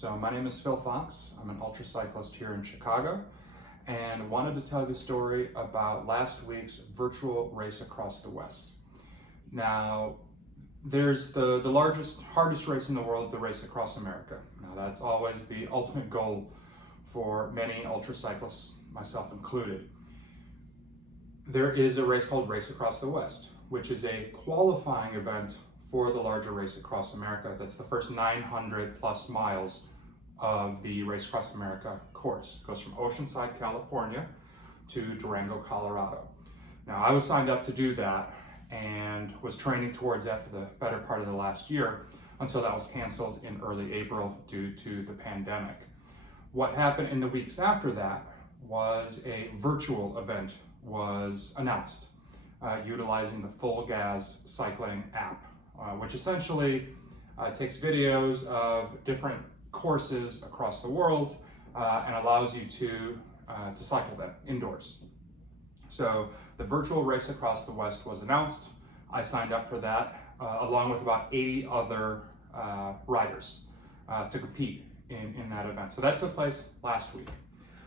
So my name is Phil Fox. I'm an ultra cyclist here in Chicago and wanted to tell you the story about last week's virtual race across the West. Now, there's the largest, hardest race in the world, the Race Across America. Now, that's always the ultimate goal for many ultra cyclists, myself included. There is a race called Race Across the West, which is a qualifying event for the larger Race Across America. That's the first 900 plus miles of the Race Across America course. It goes from Oceanside, California to Durango, Colorado. Now, I was signed up to do that and was training towards that for the better part of the last year until that was canceled in early April due to the pandemic. What happened in the weeks after that was a virtual event was announced utilizing the Full Gas Cycling app, which essentially takes videos of different courses across the world and allows you to cycle them indoors. So the virtual Race Across the West was announced. I signed up for that along with about 80 other riders to compete in that event. So that took place last week.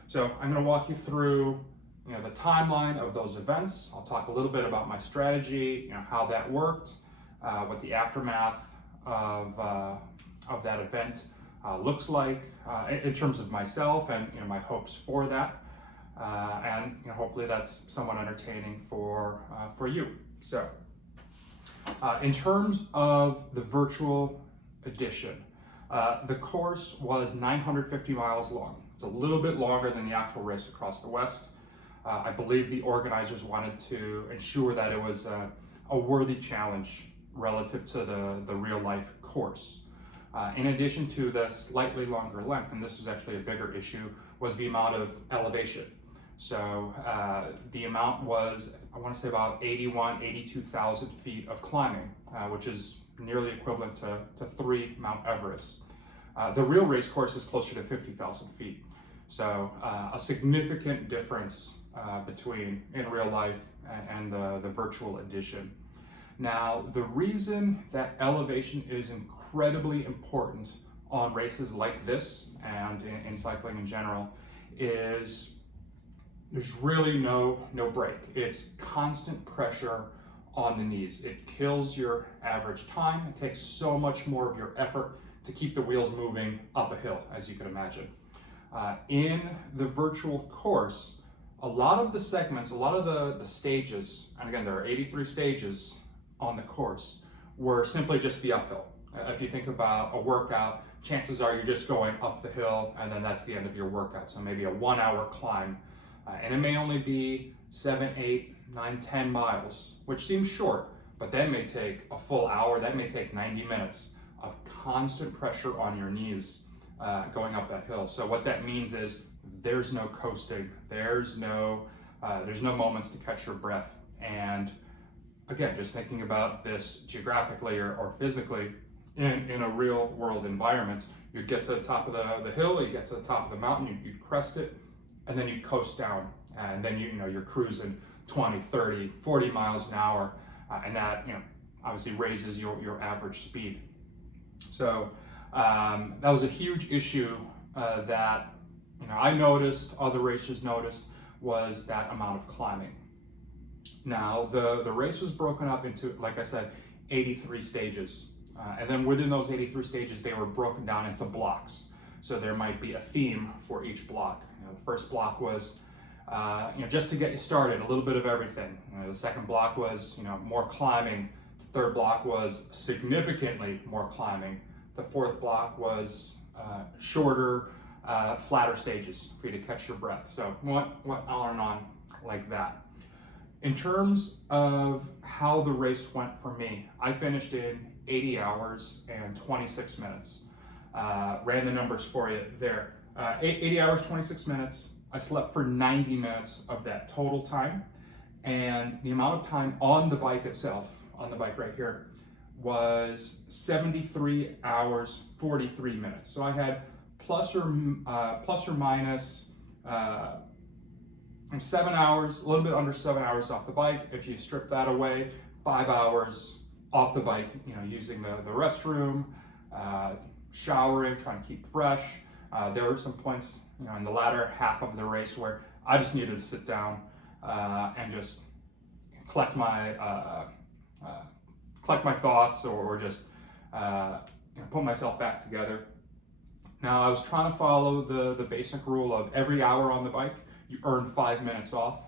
So I'm going to walk you through the timeline of those events. I'll talk a little bit about my strategy, how that worked, what the aftermath of that event looks like in terms of myself and my hopes for that, and hopefully that's somewhat entertaining for you. So, in terms of the virtual edition, the course was 950 miles long. It's a little bit longer than the actual Race Across the West. I believe the organizers wanted to ensure that it was a worthy challenge relative to the real life course. In addition to the slightly longer length, and this was actually a bigger issue, was the amount of elevation. So the amount was, I want to say about 82,000 feet of climbing, which is nearly equivalent to 3 Mount Everest. The real race course is closer to 50,000 feet. So a significant difference between in real life and the virtual edition. Now, the reason that elevation is incredibly important on races like this and in cycling in general is there's really no break. It's constant pressure on the knees. It kills your average time. It takes so much more of your effort to keep the wheels moving up a hill, as you can imagine. In the virtual course, a lot of the segments, a lot of the stages, and again, there are 83 stages on the course, were simply just the uphill. If you think about a workout, chances are you're just going up the hill and then that's the end of your workout. So maybe a 1 hour climb, and it may only be 7, 8, 9, 10 miles, which seems short, but that may take a full hour, that may take 90 minutes of constant pressure on your knees going up that hill. So what that means is there's no coasting, there's no moments to catch your breath. And again, just thinking about this geographically or physically in a real world environment, you'd get to the top of the hill, you get to the top of the mountain, you'd crest it, and then you'd coast down, and then you're cruising 20, 30, 40 miles an hour, and that obviously raises your average speed. So that was a huge issue that I noticed, other racers noticed, was that amount of climbing. Now, the race was broken up into, like I said, 83 stages. And then within those 83 stages, they were broken down into blocks. So there might be a theme for each block. The first block was, just to get you started, a little bit of everything. The second block was, more climbing. The third block was significantly more climbing. The fourth block was shorter, flatter stages for you to catch your breath. So went on and on like that. In terms of how the race went for me, I finished in 80 hours and 26 minutes. Ran the numbers for you there. 80 hours, 26 minutes. I slept for 90 minutes of that total time. And the amount of time on the bike itself, on the bike right here, was 73 hours, 43 minutes. So I had plus or minus 7 hours, a little bit under 7 hours off the bike. If you strip that away, 5 hours off the bike, using the restroom, showering, trying to keep fresh. There were some points, in the latter half of the race where I just needed to sit down and just collect my thoughts, or just put myself back together. Now, I was trying to follow the basic rule of every hour on the bike, you earn 5 minutes off.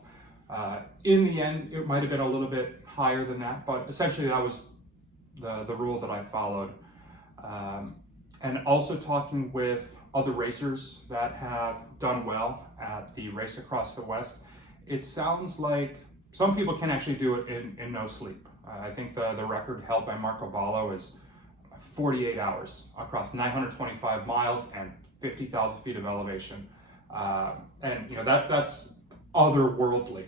In the end, it might have been a little bit higher than that, but essentially that was the rule that I followed. And also talking with other racers that have done well at the Race Across the West, it sounds like some people can actually do it in no sleep. I think the record held by Marco Ballo is 48 hours across 925 miles and 50,000 feet of elevation. And that's otherworldly.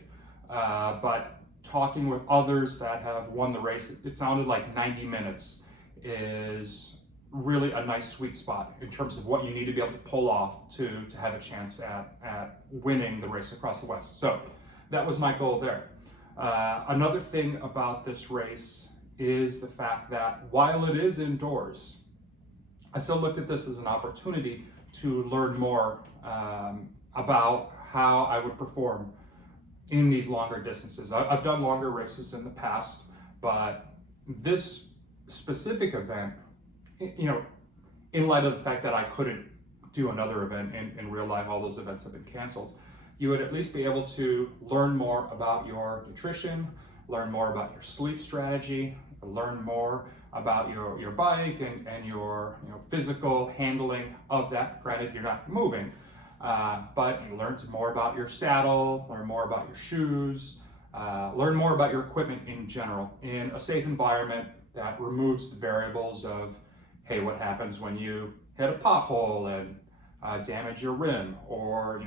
But talking with others that have won the race, it sounded like 90 minutes is really a nice sweet spot in terms of what you need to be able to pull off to have a chance at winning the Race Across the West. So that was my goal there. Another thing about this race is the fact that while it is indoors, I still looked at this as an opportunity to learn more about how I would perform in these longer distances. I've done longer races in the past, but this specific event, in light of the fact that I couldn't do another event in real life, all those events have been canceled, you would at least be able to learn more about your nutrition, learn more about your sleep strategy, learn more about your bike and your physical handling of that. Granted, you're not moving, but you learn more about your saddle, learn more about your shoes, learn more about your equipment in general in a safe environment that removes the variables of, hey, what happens when you hit a pothole and damage your rim, or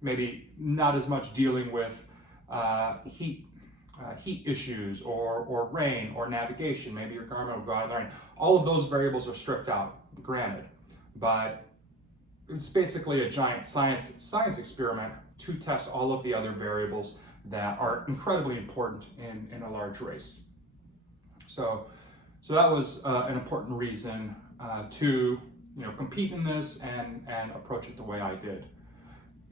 maybe not as much dealing with heat issues or rain or navigation. Maybe your Garmin will go out in the rain. All of those variables are stripped out, granted, but it's basically a giant science experiment to test all of the other variables that are incredibly important in a large race. So that was an important reason to compete in this and approach it the way I did.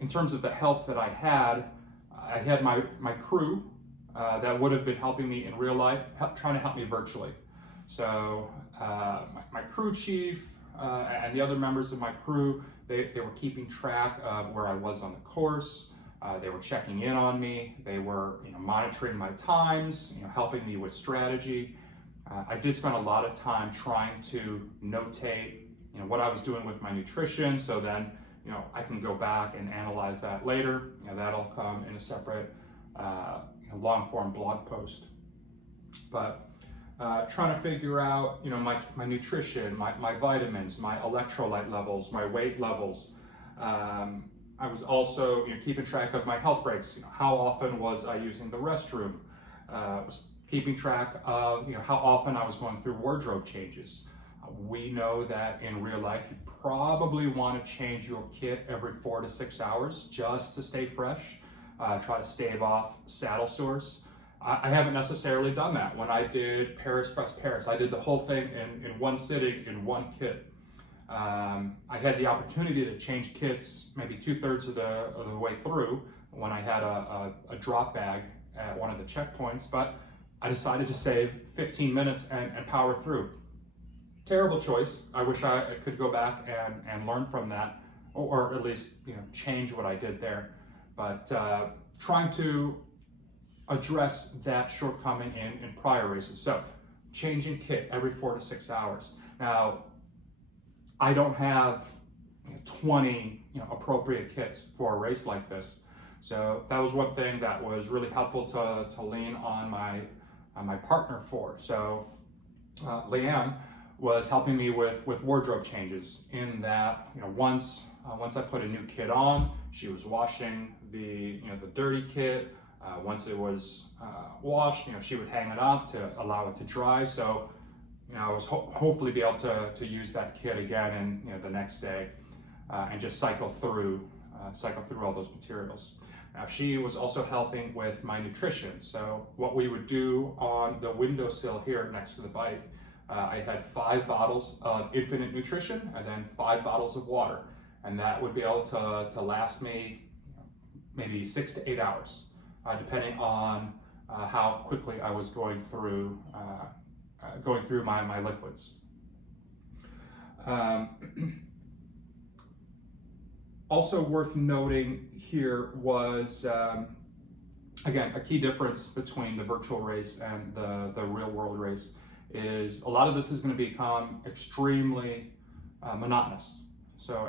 In terms of the help that I had my crew that would have been helping me in real life, trying to help me virtually. So my crew chief and the other members of my crew, they were keeping track of where I was on the course. They were checking in on me. They were monitoring my times, helping me with strategy. I did spend a lot of time trying to notate what I was doing with my nutrition, so then I can go back and analyze that later. That'll come in a separate long form blog post. But trying to figure out my nutrition, my vitamins, my electrolyte levels, my weight levels. I was also keeping track of my health breaks. How often was I using the restroom? Was keeping track of how often I was going through wardrobe changes. We know that in real life you probably want to change your kit every 4 to 6 hours just to stay fresh. Try to stave off saddle sores. I haven't necessarily done that. When I did Paris Press Paris, I did the whole thing in one sitting in one kit. I had the opportunity to change kits maybe 2/3 of the way through when I had a drop bag at one of the checkpoints, but I decided to save 15 minutes and power through. Terrible choice. I wish I could go back and learn from that, or at least change what I did there. But trying to address that shortcoming in prior races. So changing kit every 4 to 6 hours. Now, I don't have 20 appropriate kits for a race like this. So that was one thing that was really helpful to lean on my partner for. So Leanne was helping me with wardrobe changes, in that once I put a new kit on, she was washing the dirty kit. Once it was washed, she would hang it up to allow it to dry. So I was hopefully be able to use that kit again and the next day and just cycle through all those materials. Now, she was also helping with my nutrition. So what we would do on the windowsill here next to the bike, I had 5 bottles of Infinite Nutrition and then 5 bottles of water. And that would be able to last me maybe 6 to 8 hours, depending on how quickly I was going through my liquids. Also worth noting here was, again, a key difference between the virtual race and the real world race is a lot of this is going to become extremely monotonous. So,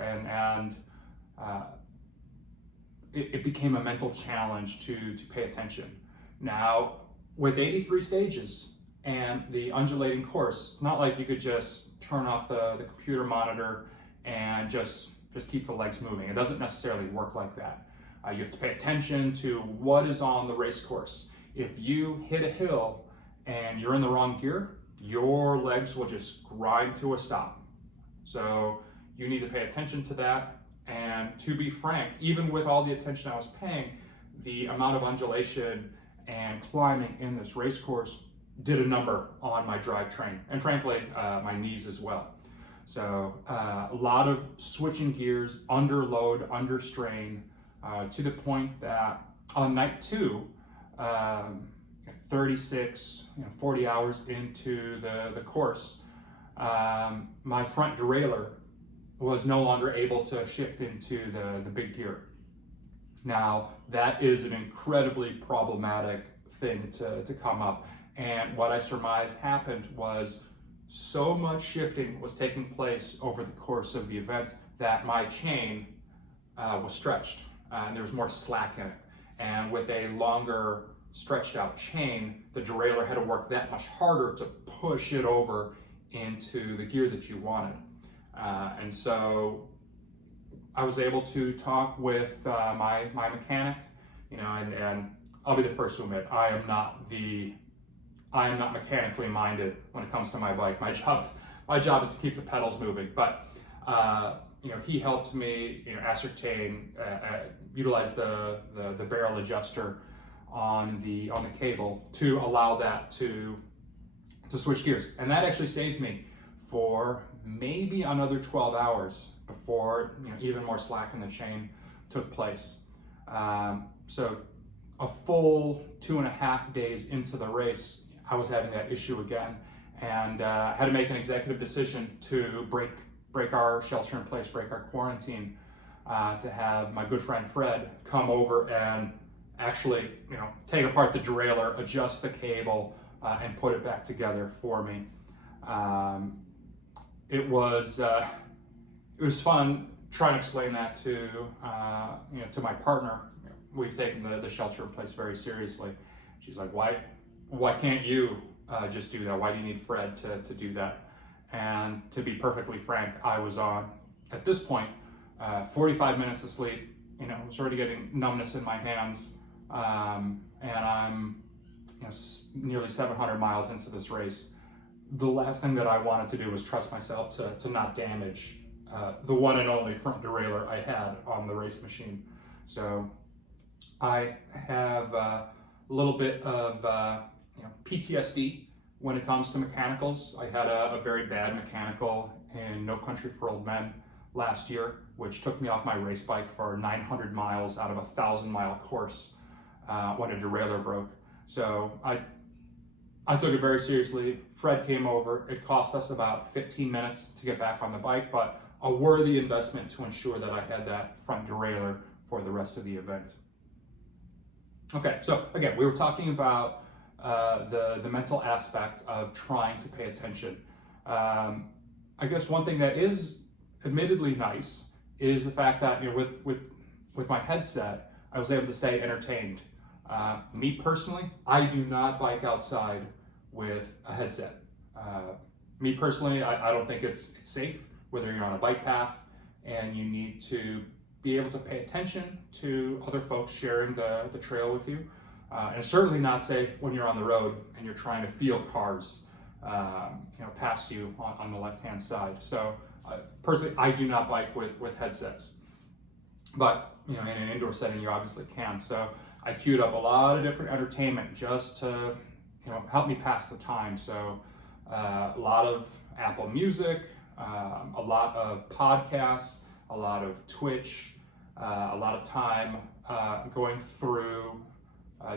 it became a mental challenge to pay attention. Now, with 83 stages and the undulating course, it's not like you could just turn off the computer monitor and just keep the legs moving. It doesn't necessarily work like that. You have to pay attention to what is on the race course. If you hit a hill and you're in the wrong gear, your legs will just grind to a stop. So you need to pay attention to that. And to be frank, even with all the attention I was paying, the amount of undulation and climbing in this race course did a number on my drivetrain, and frankly, my knees as well. So a lot of switching gears, under load, under strain, to the point that on night 2, 36, 40 hours into the course, my front derailleur was no longer able to shift into the big gear. Now, that is an incredibly problematic thing to come up. And what I surmised happened was so much shifting was taking place over the course of the event that my chain was stretched and there was more slack in it. And with a longer stretched out chain, the derailleur had to work that much harder to push it over into the gear that you wanted. And so I was able to talk with my mechanic, and I'll be the first to admit, I am not mechanically minded when it comes to my bike. My job is to keep the pedals moving, but he helped me ascertain, utilize the barrel adjuster on the cable to allow that to switch gears, and that actually saved me for maybe another 12 hours before even more slack in the chain took place. So a full 2.5 days into the race, I was having that issue again, and had to make an executive decision to break our shelter in place, break our quarantine, to have my good friend Fred come over and actually take apart the derailleur, adjust the cable, and put it back together for me. It was fun trying to explain that to my partner. We've taken the shelter in place very seriously. She's like, why can't you just do that? Why do you need Fred to do that? And to be perfectly frank, I was on, at this point, 45 minutes of sleep. I was already getting numbness in my hands, and I'm nearly 700 miles into this race. The last thing that I wanted to do was trust myself to not damage the one and only front derailleur I had on the race machine. So I have a little bit of PTSD when it comes to mechanicals. I had a very bad mechanical in No Country for Old Men last year, which took me off my race bike for 900 miles out of a 1,000-mile course when a derailleur broke. So I took it very seriously. Fred came over. It cost us about 15 minutes to get back on the bike, but a worthy investment to ensure that I had that front derailleur for the rest of the event. Okay, so again, we were talking about the mental aspect of trying to pay attention. I guess one thing that is admittedly nice is the fact that with my headset, I was able to stay entertained. Me personally, I do not bike outside with a headset. Me personally, I don't think it's safe, whether you're on a bike path and you need to be able to pay attention to other folks sharing the trail with you. And it's certainly not safe when you're on the road and you're trying to feel cars pass you on the left-hand side. So personally, I do not bike with headsets. But in an indoor setting, you obviously can. So I queued up a lot of different entertainment just to help me pass the time. So a lot of Apple Music, a lot of podcasts, a lot of Twitch, a lot of time going through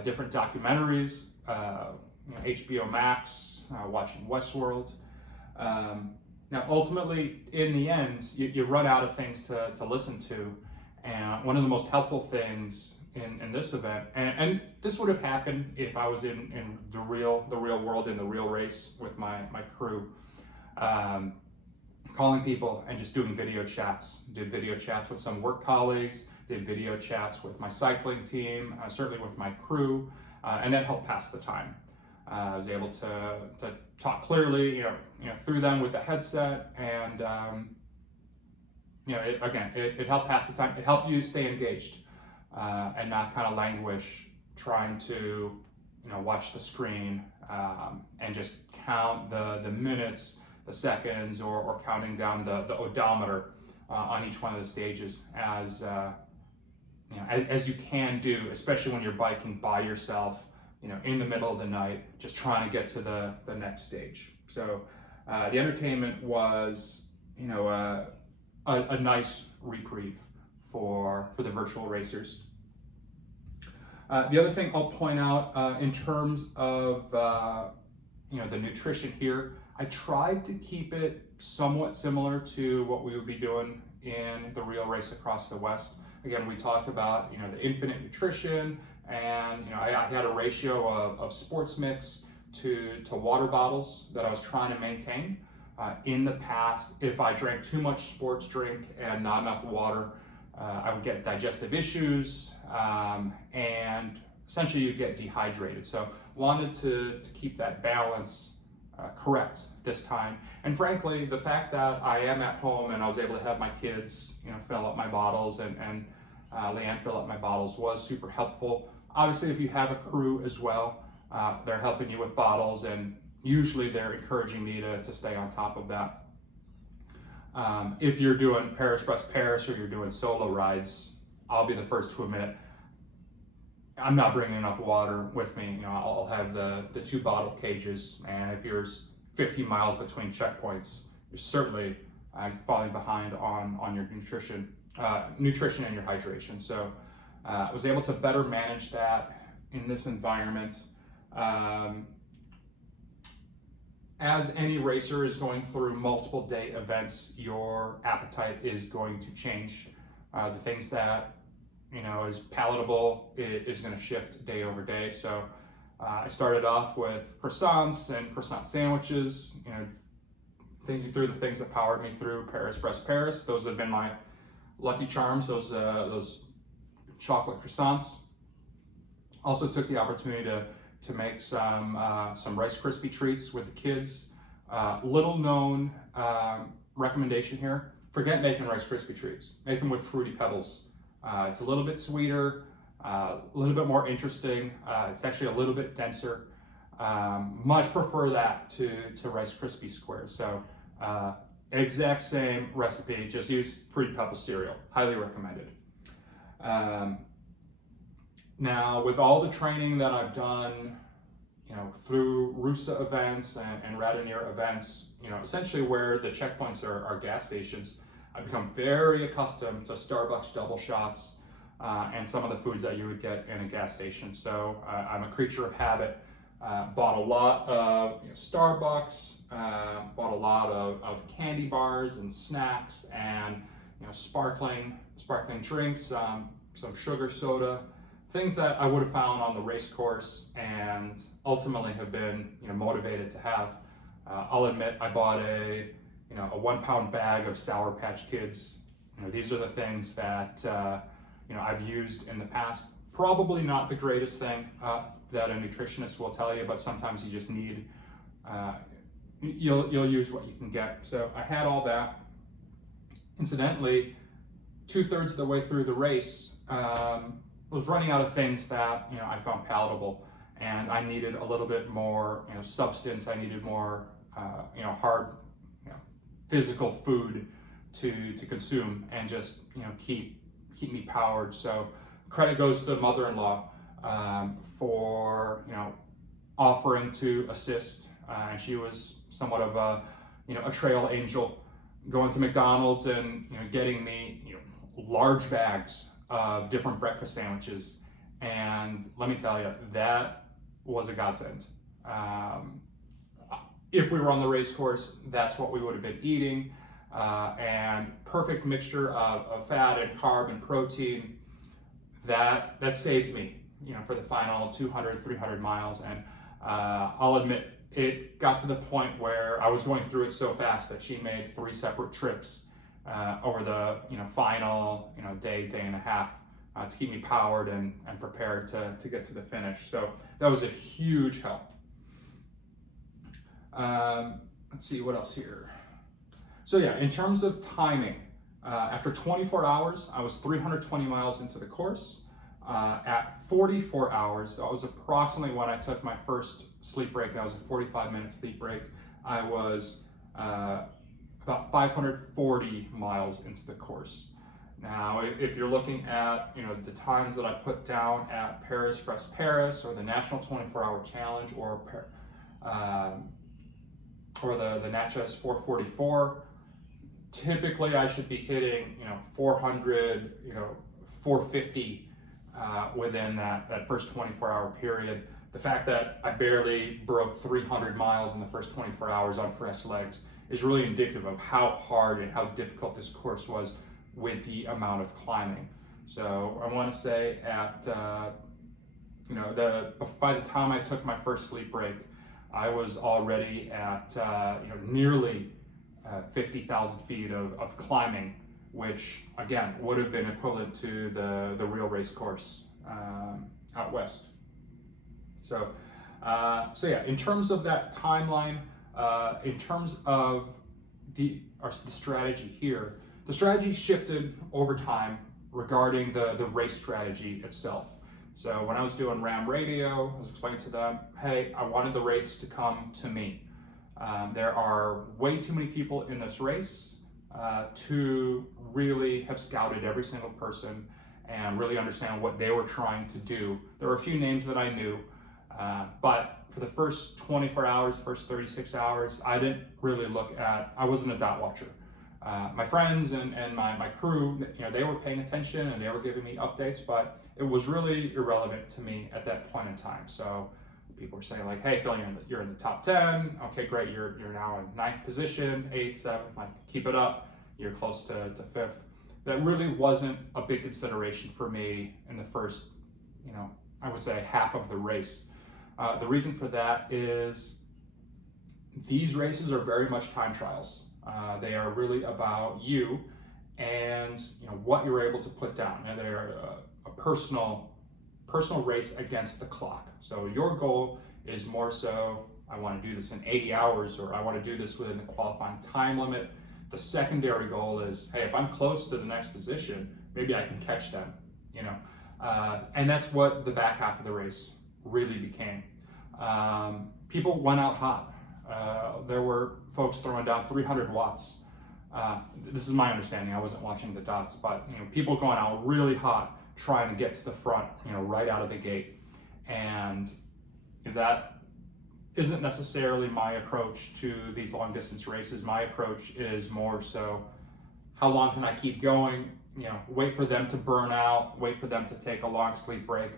different documentaries, HBO Max, watching Westworld. Now, ultimately, in the end, you run out of things to listen to. And one of the most helpful things in this event, and this would have happened if I was in the real world, in the real race with my crew, calling people and just doing video chats. Did video chats with some work colleagues, did video chats with my cycling team, certainly with my crew, and that helped pass the time. I was able to talk clearly, through them with the headset, and it helped pass the time. It helped you stay engaged and not kind of languish trying to, watch the screen and just count the minutes, the seconds, or counting down the odometer on each one of the stages as you can do, especially when you're biking by yourself, in the middle of the night, just trying to get to the next stage. So the entertainment was, a nice reprieve for the virtual racers. The other thing I'll point out in terms of the nutrition here, I tried to keep it somewhat similar to what we would be doing in the real race across the West. Again, we talked about the infinite nutrition, and I had a ratio of sports mix to water bottles that I was trying to maintain. In the past, if I drank too much sports drink and not enough water, I would get digestive issues, and essentially you'd get dehydrated. So wanted to keep that balance correct this time. And frankly, the fact that I am at home and I was able to have my kids, fill up my bottles, and Leanne fill up my bottles was super helpful. Obviously, if you have a crew as well, they're helping you with bottles, and usually they're encouraging me to stay on top of that. If you're doing Paris or you're doing solo rides, I'll be the first to admit I'm not bringing enough water with me. I'll have the 2 bottle cages, and if you're 50 miles between checkpoints, you're certainly falling behind on your nutrition and your hydration. So I was able to better manage that in this environment. As any racer is going through multiple day events, your appetite is going to change. The things that is palatable is going to shift day over day. So I started off with croissants and croissant sandwiches, thinking through the things that powered me through Paris. Those have been my lucky charms, those chocolate croissants. Also took the opportunity to make some Rice Krispie treats with the kids. Little known recommendation here: forget making Rice Krispie treats. Make them with Fruity Pebbles. It's a little bit sweeter, a little bit more interesting. It's actually a little bit denser. Much prefer that to Rice Krispie squares. So exact same recipe, just use Fruity Pebbles cereal. Highly recommended. Now, with all the training that I've done, through RUSA events and Radoneer events, essentially where the checkpoints are gas stations, I've become very accustomed to Starbucks double shots and some of the foods that you would get in a gas station. So I'm a creature of habit. Bought a lot of Starbucks, bought a lot of candy bars and snacks, and sparkling drinks, some sugar soda, things that I would have found on the race course and ultimately have been motivated to have. I'll admit I bought a 1 pound bag of Sour Patch Kids. These are the things that I've used in the past. Probably not the greatest thing that a nutritionist will tell you, but sometimes you just need, you'll use what you can get. So I had all that. Incidentally, 2/3 of the way through the race, was running out of things that I found palatable, and I needed a little bit more substance. I needed more hard physical food to consume and just keep me powered. So credit goes to the mother-in-law for offering to assist and she was somewhat of a trail angel, going to McDonald's and getting me large bags of different breakfast sandwiches. And let me tell you, that was a godsend. If we were on the race course, that's what we would have been eating, and perfect mixture of fat and carb and protein. That saved me, for the final 200, 300 miles. And I'll admit, it got to the point where I was going through it so fast that she made 3 separate trips over the final day and a half to keep me powered and prepared to get to the finish. So that was a huge help. Let's see what else here. So yeah, in terms of timing, after 24 hours, I was 320 miles into the course. At 44 hours, that was approximately when I took my first sleep break. That was a 45-minute sleep break. I was about 540 miles into the course. Now, if you're looking at the times that I put down at Paris or the National 24-Hour Challenge or the Natchez 444, typically I should be hitting 400, 450 within that first 24-hour period. The fact that I barely broke 300 miles in the first 24 hours on fresh legs is really indicative of how hard and how difficult this course was with the amount of climbing. So I want to say by the time I took my first sleep break, I was already at nearly 50,000 feet of climbing, which again would have been equivalent to the real race course out west. So yeah, in terms of that timeline, in terms of the strategy here, the strategy shifted over time regarding the race strategy itself. So when I was doing RAM radio, I was explaining to them, hey, I wanted the race to come to me. There are way too many people in this race to really have scouted every single person and really understand what they were trying to do. There were a few names that I knew, but for the first 24 hours, first 36 hours, I didn't really I wasn't a dot watcher. My friends and my crew, they were paying attention and they were giving me updates, but it was really irrelevant to me at that point in time. So people were saying like, hey, Phil, you're in the top 10. Okay, great. You're now in 9th position, 8th, 7th, like keep it up. You're close to 5th. That really wasn't a big consideration for me in the first, I would say half of the race. The reason for that is these races are very much time trials. They are really about you and what you're able to put down. And they're a personal race against the clock. So your goal is more so, I want to do this in 80 hours, or I want to do this within the qualifying time limit. The secondary goal is, hey, if I'm close to the next position, maybe I can catch them, and that's what the back half of the race really became. People went out hot. There were folks throwing down 300 watts. This is my understanding. I wasn't watching the dots, but people going out really hot, trying to get to the front, right out of the gate. And that isn't necessarily my approach to these long distance races. My approach is more so, how long can I keep going? Wait for them to burn out, wait for them to take a long sleep break,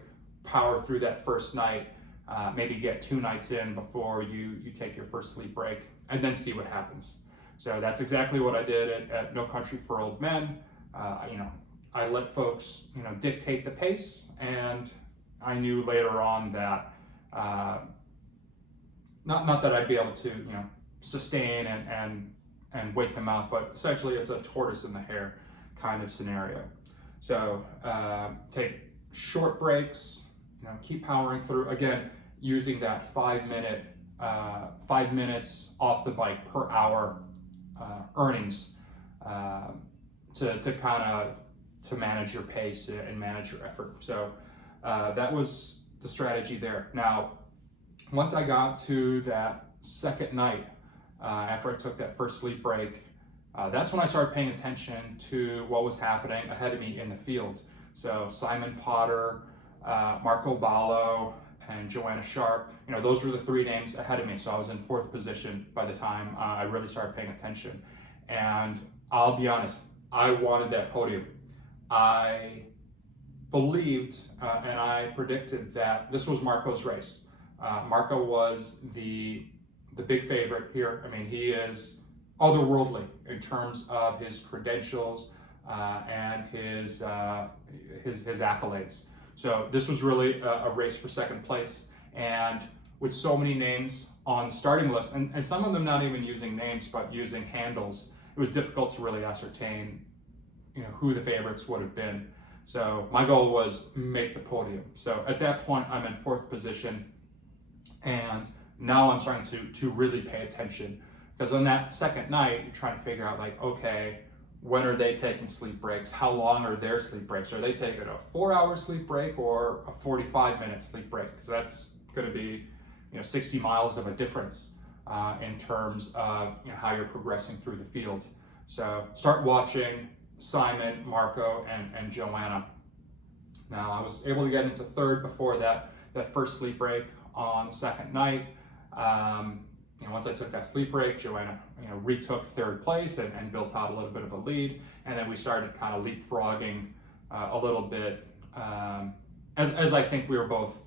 power through that first night, maybe get 2 nights in before you take your first sleep break, and then see what happens. So that's exactly what I did at No Country for Old Men. I let folks, dictate the pace, and I knew later on that not that I'd be able to, sustain and wait them out, but essentially it's a tortoise and the hare kind of scenario. So take short breaks, keep powering through. Again, using that 5 minutes off the bike per hour earnings to manage your pace and manage your effort. So that was the strategy there. Now, once I got to that second night, after I took that first sleep break, that's when I started paying attention to what was happening ahead of me in the field. So Simon Potter, Marco Ballo, and Joanna Sharp. Those were the three names ahead of me. So I was in fourth position by the time I really started paying attention. And I'll be honest, I wanted that podium. I believed and I predicted that this was Marco's race. Marco was the big favorite here. I mean, he is otherworldly in terms of his credentials and his accolades. So this was really a race for second place, and with so many names on the starting list, and some of them not even using names but using handles, it was difficult to really ascertain, who the favorites would have been. So my goal was make the podium. So at that point, I'm in fourth position, and now I'm starting to really pay attention, because on that second night, you're trying to figure out, like, okay, when are they taking sleep breaks? How long are their sleep breaks? Are they taking a 4-hour sleep break or a 45-minute sleep break? Because that's going to be 60 miles of a difference in terms of how you're progressing through the field. So start watching Simon, Marco, and Joanna. Now I was able to get into third before that first sleep break on the second night. Once I took that sleep break, Joanna retook third place and built out a little bit of a lead, and then we started kind of leapfrogging a little bit as I think we were both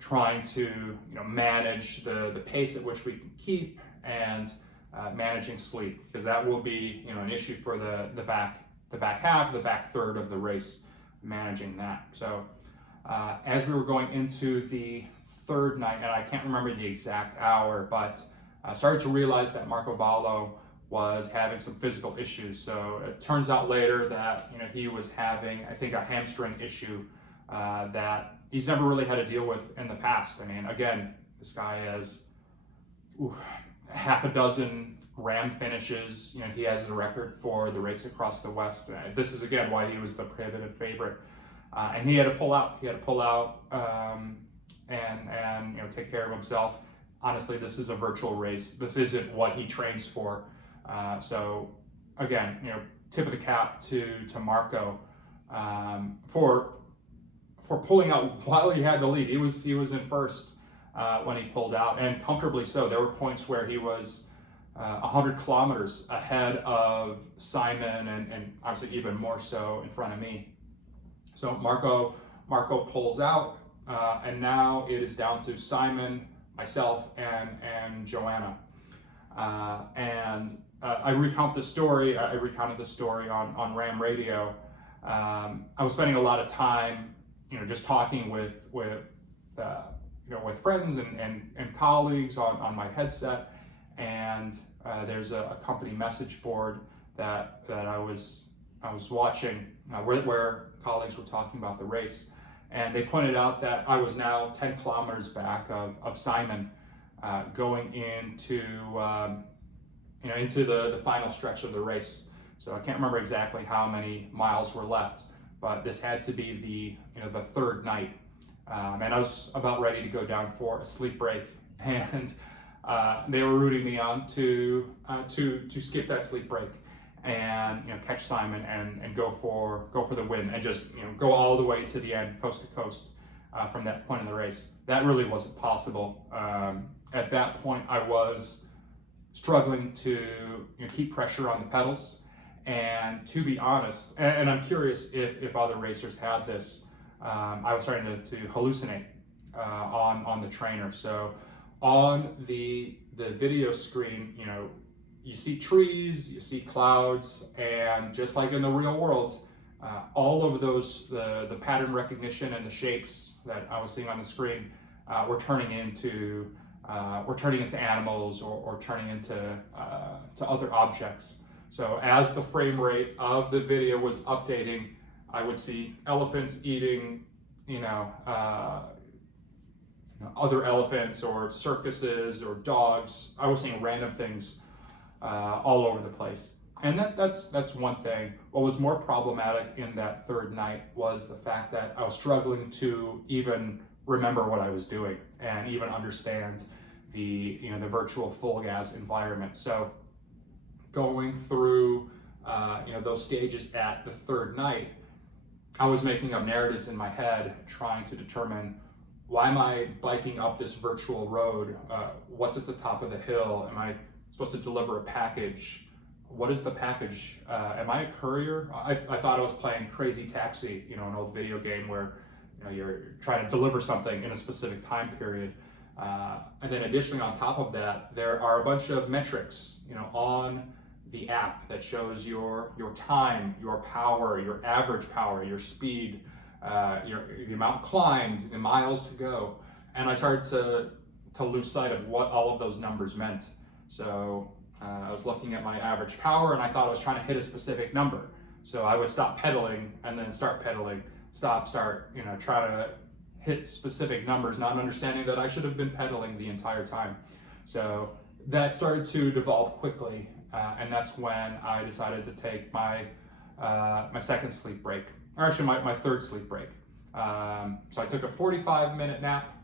trying to manage the pace at which we can keep, and managing sleep, because that will be an issue for the back half, the back third of the race, managing that. So as we were going into the third night, and I can't remember the exact hour, but I started to realize that Marco Ballo was having some physical issues. So it turns out later that he was having, I think, a hamstring issue that he's never really had to deal with in the past. I mean, again, this guy has half a dozen Ram finishes. He has the record for the race across the West. This is again why he was the prohibitive favorite, and he had to pull out. And take care of himself. Honestly, this is a virtual race. This isn't what he trains for. So again, tip of the cap to Marco for pulling out while he had the lead. He was in first when he pulled out, and comfortably so. There were points where he was 100 kilometers ahead of Simon, and obviously even more so in front of me. So Marco pulls out. And now it is down to Simon, myself, and Joanna. I recounted the story on Ram Radio. I was spending a lot of time, just talking with friends and colleagues on my headset. And there's a company message board that I was watching where colleagues were talking about the race. And they pointed out that I was now 10 kilometers back of Simon, going into the final stretch of the race. So I can't remember exactly how many miles were left, but this had to be the third night, and I was about ready to go down for a sleep break, and they were rooting me on to skip that sleep break and catch Simon and go for the win, and just go all the way to the end, coast to coast, from that point in the race. That really wasn't possible. At that point, I was struggling to keep pressure on the pedals, and to be honest, and I'm curious if other racers had this, I was starting to hallucinate on the trainer. So on the video screen, you see trees, you see clouds, and just like in the real world, all of those, the pattern recognition and the shapes that I was seeing on the screen were turning into animals or turning into other objects. So as the frame rate of the video was updating, I would see elephants eating, other elephants, or circuses, or dogs. I was seeing random things all over the place. And that's one thing. What was more problematic in that third night was the fact that I was struggling to even remember what I was doing and even understand the virtual full gas environment. So going through those stages at the third night, I was making up narratives in my head, trying to determine why am I biking up this virtual road? What's at the top of the hill? Am I supposed to deliver a package? What is the package? Am I a courier? I thought I was playing Crazy Taxi, you know, an old video game where, you know, you're trying to deliver something in a specific time period. And then additionally on top of that, there are a bunch of metrics, you know, on the app that shows your time, your power, your average power, your speed, the amount climbed, the miles to go. And I started to lose sight of what all of those numbers meant. So I was looking at my average power and I thought I was trying to hit a specific number. So I would stop pedaling and then start pedaling, start, you know, try to hit specific numbers, not understanding that I should have been pedaling the entire time. So that started to devolve quickly, and that's when I decided to take my second sleep break, or actually my third sleep break. So I took a 45-minute nap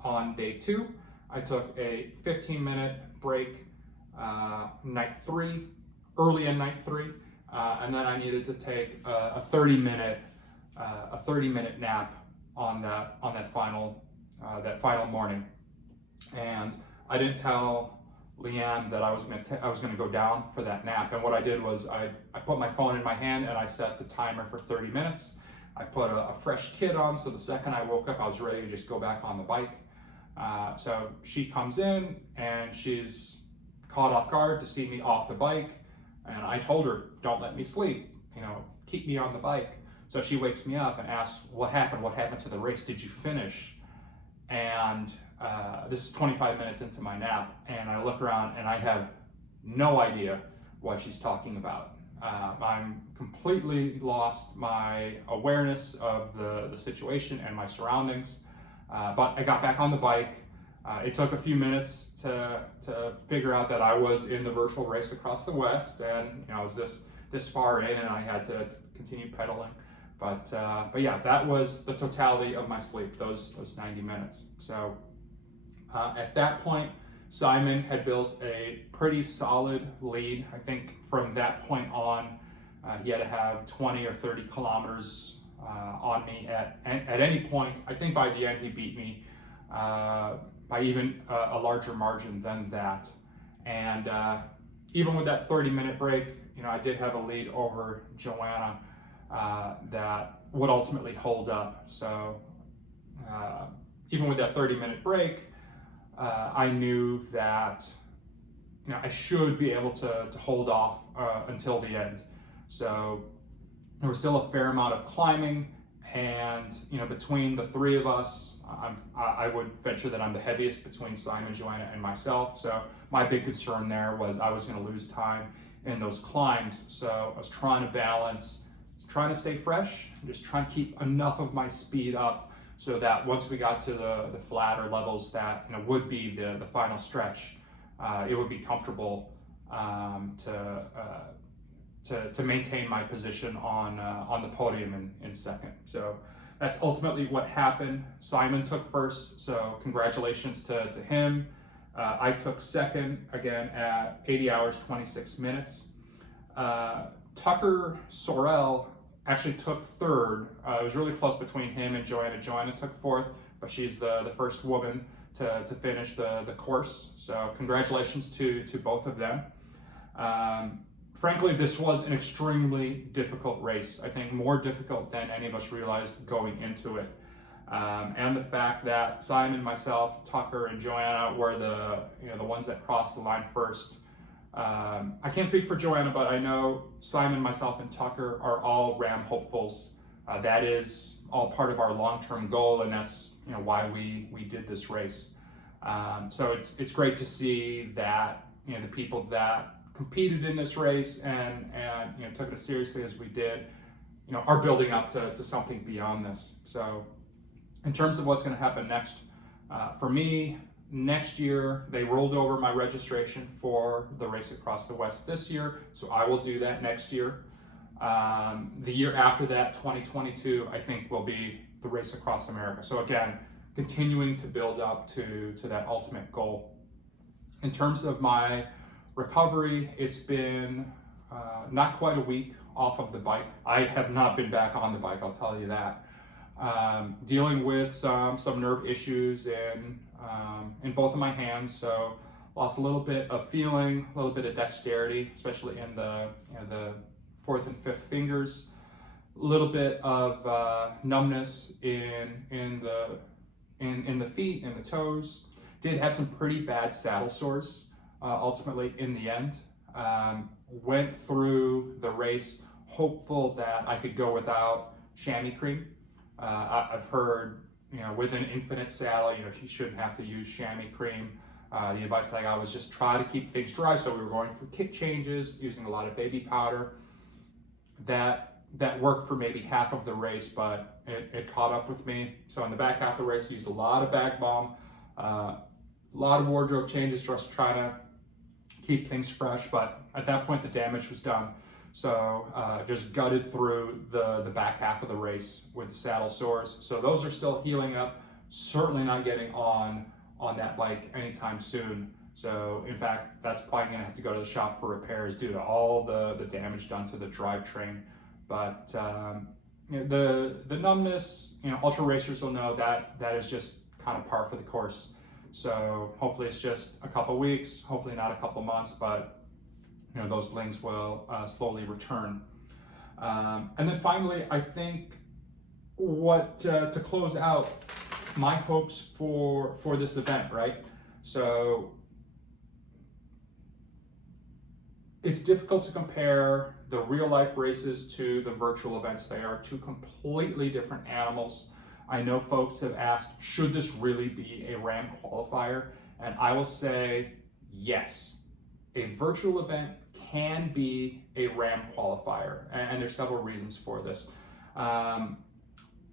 on day 2. I took a 15-minute break night 3, early in night 3, and then I needed to take a 30-minute nap on that final morning. And I didn't tell Leanne that I was going to go down for that nap. And what I did was I put my phone in my hand and I set the timer for 30 minutes. I put a fresh kit on, so the second I woke up, I was ready to just go back on the bike. So she comes in and she's caught off guard to see me off the bike. And I told her, don't let me sleep, you know, keep me on the bike. So she wakes me up and asks, what happened? What happened to the race? Did you finish? And this is 25 minutes into my nap, and I look around and I have no idea what she's talking about. I'm completely lost my awareness of the situation and my surroundings, but I got back on the bike. It took a few minutes to figure out that I was in the virtual race across the West, and you know, I was this far in, and I had to continue pedaling. But yeah, that was the totality of my sleep, those 90 minutes. So at that point, Simon had built a pretty solid lead. I think from that point on, he had to have 20 or 30 kilometers on me at any point. I think by the end, he beat me by even a larger margin than that. And even with that 30-minute break, you know, I did have a lead over Joanna that would ultimately hold up. So even with that 30-minute break, I knew that, you know, I should be able to hold off until the end. So there was still a fair amount of climbing, and you know, between the three of us, I would venture that I'm the heaviest between Simon, Joanna, and myself. So my big concern there was I was going to lose time in those climbs. So I was trying to balance, trying to stay fresh, just trying to keep enough of my speed up so that once we got to the flatter levels that, you know, would be the final stretch, it would be comfortable to maintain my position on the podium in second. So that's ultimately what happened. Simon took first, so congratulations to him. I took second, again, at 80 hours, 26 minutes. Tucker Sorrell actually took third. It was really close between him and Joanna. Joanna took fourth, but she's the first woman to finish the course. So congratulations to both of them. Frankly, this was an extremely difficult race. I think more difficult than any of us realized going into it. And the fact that Simon, myself, Tucker, and Joanna were the ones that crossed the line first. I can't speak for Joanna, but I know Simon, myself, and Tucker are all RAM hopefuls. That is all part of our long-term goal, and that's, you know, why we did this race. So it's great to see that, you know, the people that competed in this race and you know, took it as seriously as we did, you know, are building up to something beyond this. So in terms of what's going to happen next, for me, next year, they rolled over my registration for the race across the West this year, so I will do that next year. The year after that, 2022, I think will be the race across America. So again, continuing to build up to that ultimate goal. In terms of my recovery, it's been not quite a week off of the bike. I have not been back on the bike, I'll tell you that. dealing with some nerve issues in both of my hands. So lost a little bit of feeling, a little bit of dexterity, especially in the fourth and fifth fingers. A little bit of numbness in the feet, in the toes. Did have some pretty bad saddle sores ultimately in the end. Went through the race hopeful that I could go without chamois cream. I've heard, with an infant saddle, you shouldn't have to use chamois cream. The advice I got was just try to keep things dry. So we were going through kit changes, using a lot of baby powder. That worked for maybe half of the race, but it caught up with me. So in the back half of the race, I used a lot of bag balm, a lot of wardrobe changes just to try to keep things fresh. But at that point, the damage was done. So just gutted through the back half of the race with the saddle sores. So those are still healing up. Certainly not getting on that bike anytime soon. So in fact, that's probably gonna have to go to the shop for repairs due to all the damage done to the drivetrain. But the numbness, ultra racers will know that is just kind of par for the course. So hopefully it's just a couple weeks, hopefully not a couple months, but those things will slowly return. And then finally, I think to close out my hopes for this event, right? So it's difficult to compare the real life races to the virtual events. They are two completely different animals. I know folks have asked, should this really be a RAM qualifier? And I will say, yes. A virtual event can be a RAM qualifier, and there's several reasons for this.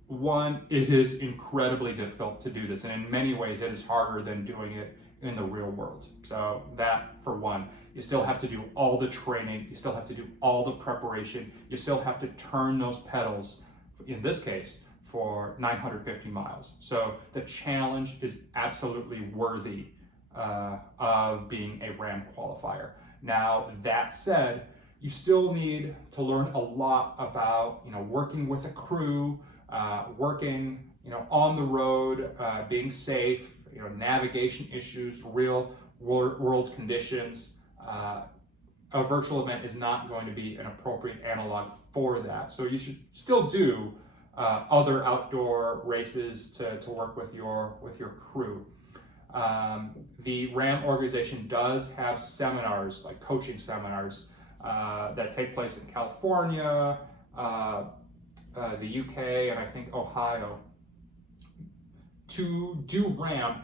One, it is incredibly difficult to do this, and in many ways it is harder than doing it in the real world. So that, for one, you still have to do all the training, you still have to do all the preparation, you still have to turn those pedals, in this case, for 950 miles. So the challenge is absolutely worthy of being a RAM qualifier. Now, that said, you still need to learn a lot about, working with a crew, working, on the road, being safe, navigation issues, real world conditions. A virtual event is not going to be an appropriate analog for that. So you should still do other outdoor races to work with your crew. The RAM organization does have seminars, like coaching seminars, that take place in California, the UK, and I think Ohio. To do RAM,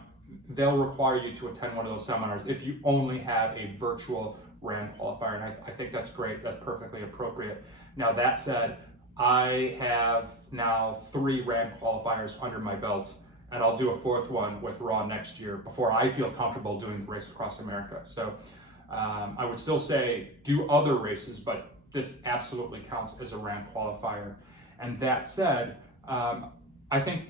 they'll require you to attend one of those seminars if you only have a virtual RAM qualifier, and I think that's great, that's perfectly appropriate. Now that said, I have now 3 RAM qualifiers under my belt, and I'll do a 4th one with VRAW next year before I feel comfortable doing the race across America. So I would still say do other races, but this absolutely counts as a RAM qualifier. And that said, I think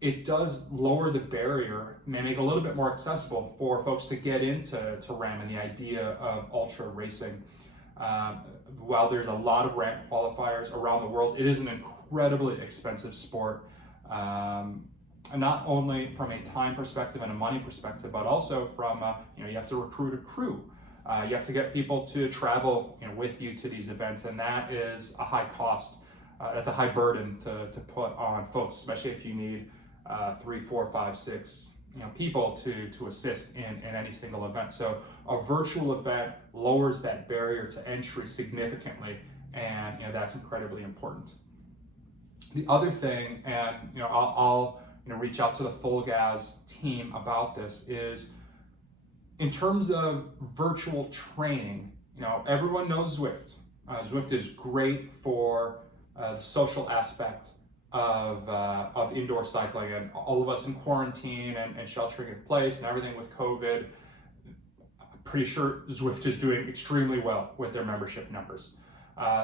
it does lower the barrier, may make it a little bit more accessible for folks to get into RAM and the idea of ultra racing. While there's a lot of RAM qualifiers around the world, it is an incredibly expensive sport. Not only from a time perspective and a money perspective, but also from, you have to recruit a crew. You have to get people to travel with you to these events, and that is a high cost. That's a high burden to put on folks, especially if you need 3, 4, 5, 6 people to assist in any single event. So a virtual event lowers that barrier to entry significantly, and that's incredibly important. The other thing, and I'll reach out to the Full Gas team about this, is in terms of virtual training. Everyone knows Zwift. Zwift is great for the social aspect of indoor cycling, and all of us in quarantine and sheltering in place and everything with COVID, I'm pretty sure Zwift is doing extremely well with their membership numbers.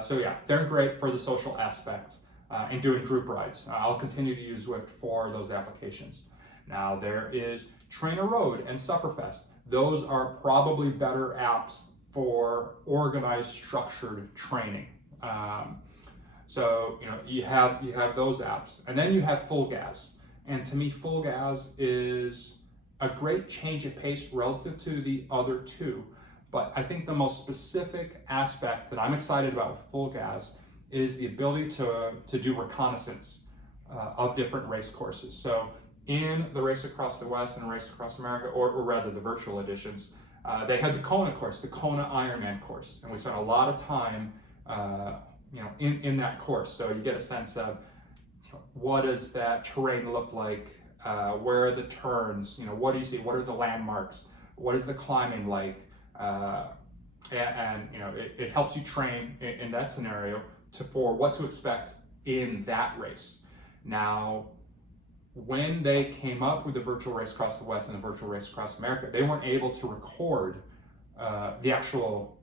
So yeah, they're great for the social aspect and doing group rides. I'll continue to use Zwift for those applications. Now there is Trainer Road and Sufferfest. Those are probably better apps for organized, structured training. So you have those apps, and then you have full gas. And to me, full gas is a great change of pace relative to the other two. But I think the most specific aspect that I'm excited about with full gas is the ability to do reconnaissance of different race courses. So in the Race Across the West and Race Across America, or rather the virtual editions, they had the Kona course, the Kona Ironman course, and we spent a lot of time in that course. So you get a sense of what does that terrain look like, where are the turns, what do you see, what are the landmarks, what is the climbing like, and it helps you train in that scenario for what to expect in that race. Now, when they came up with the virtual Race Across the West and the virtual Race Across America, they weren't able to record the actual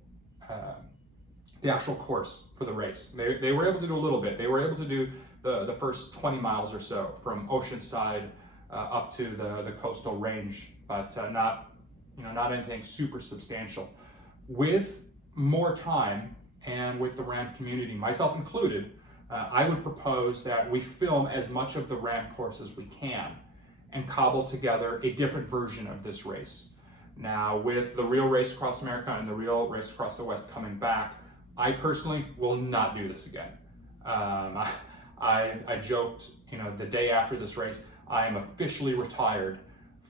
course for the race. They were able to do a little bit. They were able to do the first 20 miles or so from Oceanside up to the coastal range, but not anything super substantial. With more time and with the RAMP community, myself included, I would propose that we film as much of the RAMP course as we can and cobble together a different version of this race. Now, with the real Race Across America and the real Race Across the West coming back, I personally will not do this again. I joked, the day after this race, I am officially retired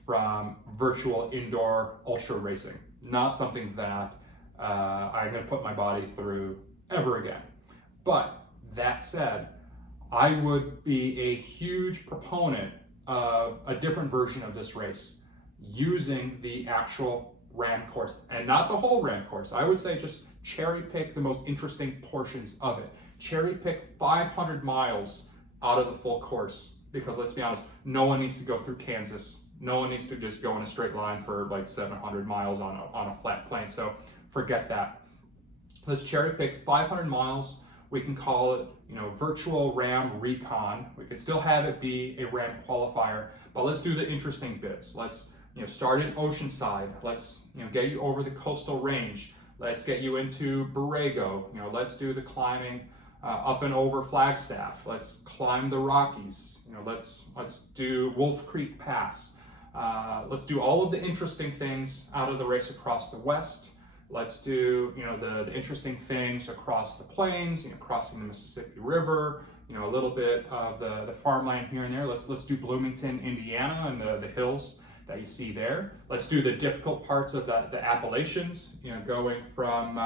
from virtual indoor ultra racing. Not something that I'm going to put my body through ever again. But that said, I would be a huge proponent of a different version of this race using the actual RAMP course, and not the whole RAMP course. I would say just cherry pick the most interesting portions of it. Cherry pick 500 miles out of the full course, because let's be honest, no one needs to go through Kansas. No one needs to just go in a straight line for like 700 miles on a flat plane. So forget that. Let's cherry pick 500 miles. We can call it, virtual RAM recon. We could still have it be a RAM qualifier, but let's do the interesting bits. Let's, start in Oceanside. Let's, get you over the coastal range. Let's get you into Borrego. Let's do the climbing up and over Flagstaff. Let's climb the Rockies. Let's do Wolf Creek Pass. Let's do all of the interesting things out of the Race Across the West. Let's do, the interesting things across the plains, crossing the Mississippi River, a little bit of the farmland here and there. Let's do Bloomington, Indiana, and the hills that you see there. Let's do the difficult parts of the Appalachians, going from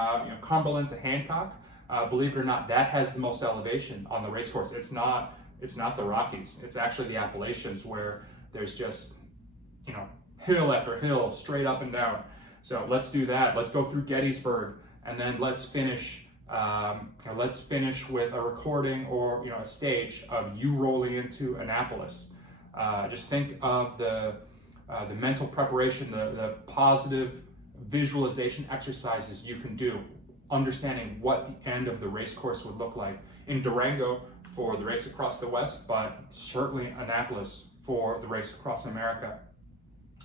Cumberland to Hancock. Believe it or not, that has the most elevation on the race course. It's not the Rockies. It's actually the Appalachians, where there's just, hill after hill, straight up and down. So let's do that. Let's go through Gettysburg, and then let's finish with a recording or a stage of you rolling into Annapolis. Just think of the mental preparation, the positive visualization exercises you can do, understanding what the end of the race course would look like in Durango for the Race Across the West, but certainly Annapolis for the Race Across America.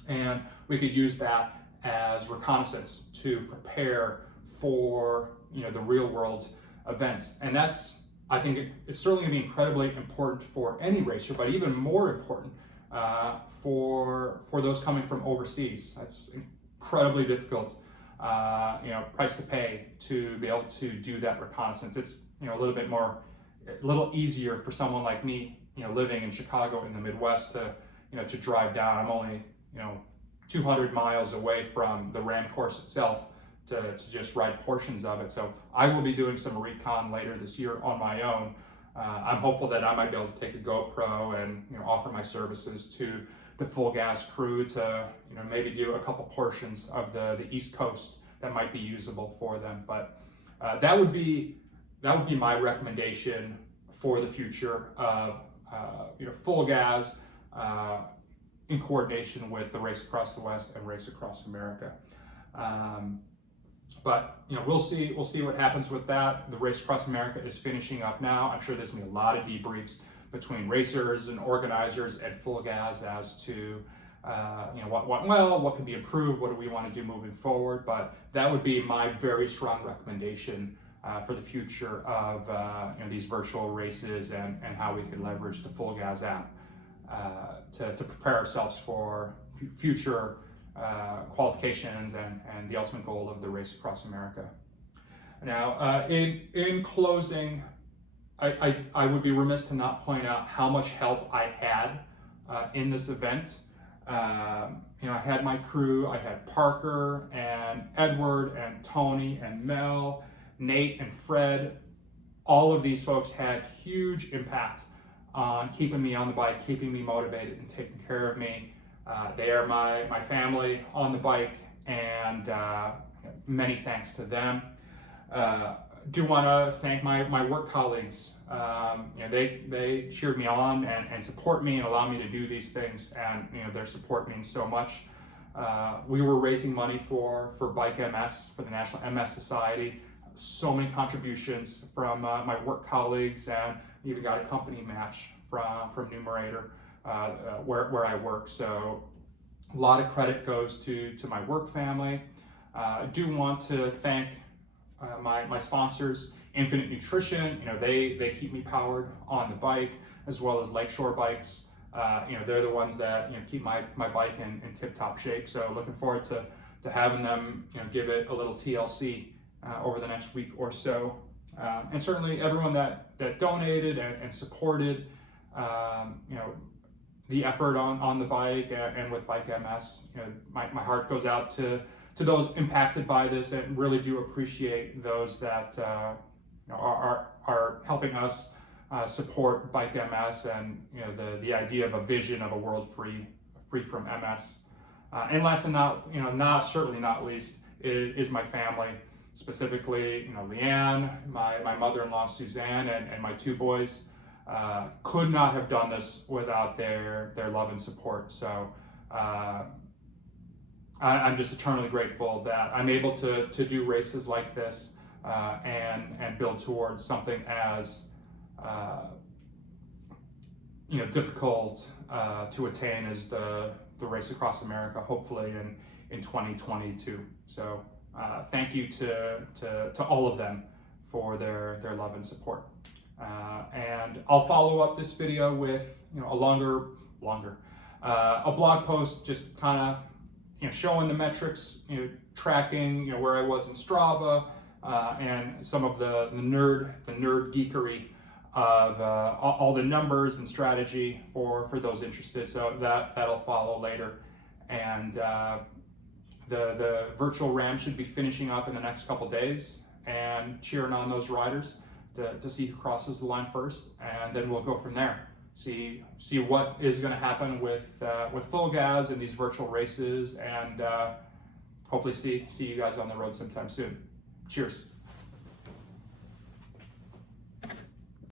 And we could use that as reconnaissance to prepare for the real world events. And I think it's certainly going to be incredibly important for any racer, but even more important for those coming from overseas. That's incredibly difficult price to pay to be able to do that reconnaissance. It's a little easier for someone like me living in Chicago in the Midwest to drive down. I'm only 200 miles away from the RAMP course itself to just ride portions of it. So I will be doing some recon later this year on my own. I'm hopeful that I might be able to take a GoPro and offer my services to the Full Gas crew to maybe do a couple portions of the East Coast that might be usable for them. But that would be my recommendation for the future of Full Gas in coordination with the Race Across the West and Race Across America. But we'll see what happens with that. The Race Across America is finishing up now. I'm sure there's gonna be a lot of debriefs between racers and organizers and Full Gas as to what went well, what could be improved, what do we want to do moving forward. But that would be my very strong recommendation for the future of these virtual races and how we could leverage the Full Gas app to prepare ourselves for future qualifications and the ultimate goal of the Race Across America. Now, in closing, I would be remiss to not point out how much help I had in this event. I had my crew. I had Parker and Edward and Tony and Mel, Nate and Fred. All of these folks had huge impact on keeping me on the bike, keeping me motivated, and taking care of me. They are my family on the bike, and many thanks to them. Do want to thank my work colleagues. They cheered me on and support me and allow me to do these things, and their support means so much. We were raising money for Bike MS, for the National MS Society. So many contributions from my work colleagues, and even got a company match from Numerator, where I work. So a lot of credit goes to my work family. I do want to thank my sponsors, Infinite Nutrition. They keep me powered on the bike, as well as Lakeshore Bikes. They're the ones that keep my bike in tip-top shape. So looking forward to having them give it a little TLC over the next week or so. And certainly everyone that donated and supported the effort on the bike and with Bike MS. My heart goes out to those impacted by this, and really do appreciate those that are helping us support Bike MS and the idea of a vision of a world free from MS. And last and certainly not least is my family, specifically Leanne, my mother-in-law Suzanne, and my two boys. Could not have done this without their love and support. So I'm just eternally grateful that I'm able to do races like this and build towards something as difficult to attain as the Race Across America, hopefully in 2022. So thank you to all of them for their love and support. And I'll follow up this video with a longer a blog post, just kind of showing the metrics, tracking where I was in Strava, and some of the nerd geekery of all the numbers and strategy for those interested. So that'll follow later. And the virtual ram should be finishing up in the next couple days, and cheering on those riders to see who crosses the line first, and then we'll go from there. See what is going to happen with Full Gas and these virtual races, and hopefully see you guys on the road sometime soon. Cheers.